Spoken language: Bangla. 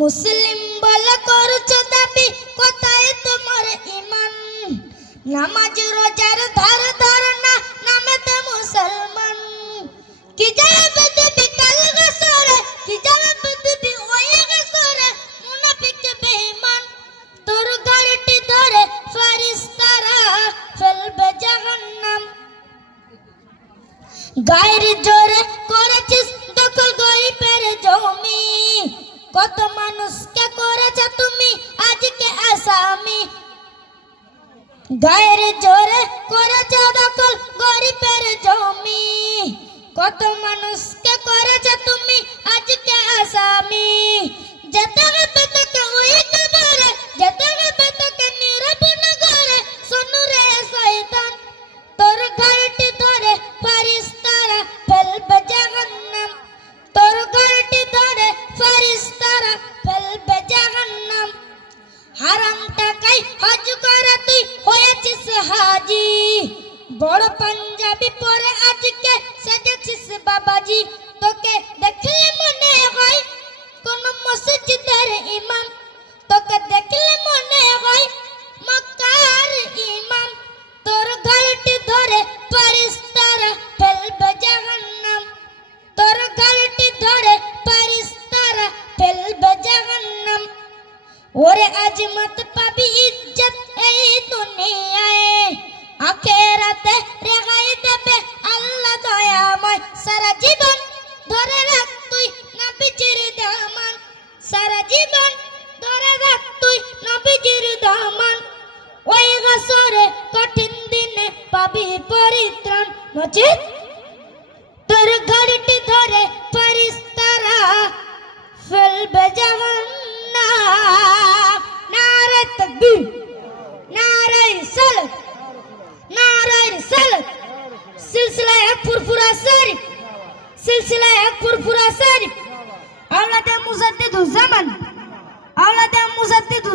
মুসলিম বলে করছো দাবি, কোথায় তোমার ঈমান? নামাজ রোজার ধার ধারনা নামেতে মুসলমান। কি জবাব দিবি কাল গসরে, কি জবাব দিবি ওই গসরে? মুনাফিক বেঈমান তোর ঘরটি ধরে ফেরেশতারা ফেলবে জাহান্নাম। গায়ের জোরে করেছিস দখল গরিবের জমি, কত মানুষকে করেছ তুমি আজকে আসামি। গায়ের জোরে করেছ দখল গরিবের জমি, কত মানুষকে করেছ তুমি আজকে আসামি। যেতে হবে তোকে ওই কবরে, যেতে হবে তোকে নীরব নগরে। শোনো রে শয়তান, তোর ঘরটি ধরে ফেরেশতারা ফেলবে জাহান্নাম। তোর ঘরটি ধরে ফেরেশতারা ফেলবে জাহান্নাম। হারাম টাকায় হজ করে তুই হয়েছিস হাজি, বড় পাঞ্জাবি পরে আজকে সেজেছিস বাবাজি। তোকে দেখলে মনে হয় কোন মসজিদের ইমাম, তোকে দেখলে মনে হয় মক্কার ইমাম। তোর ঘরটি ধরে ফেরেশতারা ফেলবে জাহান্নাম। তোর ঘরটি ধরে ফেরেশতারা ফেলবে জাহান্নাম। ওরে আজমত পাবি ইজ্জত এই দুনিয়ায়, আখিরাতে রেহাই দেবে আল্লাহ দয়াময়। সারা জীবন ধরে রাখ তুই নবীজির দামান, সারা জীবন ধরে রাখ তুই নবীজির দামান। ওই গসরে কঠিন দিনে পাবি পরিত্রাণ, নচিত তোর ঘরটি ধরে ফেরেশতারা ফেলবে জাহান্নাম। নারে তাকবীর, নারে রিসালাত, নারে রিসালাত। সিলসিলা এক ফুরফুরা শরীফ, সিলসিলা এক ফুরফুরা শরীফ। আওলাদে মুজাদ্দিদুজ জামান, আওলাদে মুজাদ্দিদ